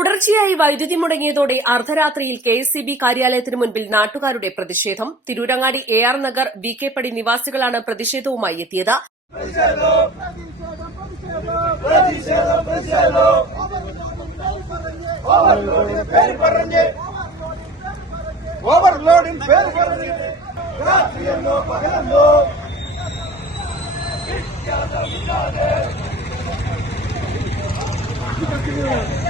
തുടർച്ചയായി വൈദ്യുതി മുടങ്ങിയതോടെ അർദ്ധരാത്രിയിൽ കെ എസ് സി ബി കാര്യാലയത്തിന് മുൻപിൽ നാട്ടുകാരുടെ പ്രതിഷേധം Tirurangadi A R Nagar V K പടി നിവാസികളാണ് പ്രതിഷേധവുമായി എത്തിയത് Thank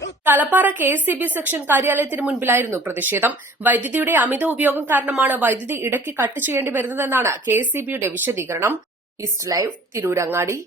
Thalappara K S C B section കാര്യാലയത്തിന് മുൻപിലായിരുന്നു പ്രതിഷേധം വൈദ്യുതിയുടെ അമിത ഉപയോഗം കാരണമാണ് വൈദ്യുതി ഇടയ്ക്ക് കട്ട് ചെയ്യേണ്ടി വരുന്നതെന്നാണ് കെ എസ് സി ബിയുടെ വിശദീകരണം ഈസ്റ്റ് ലൈവ് തിരൂരങ്ങാടി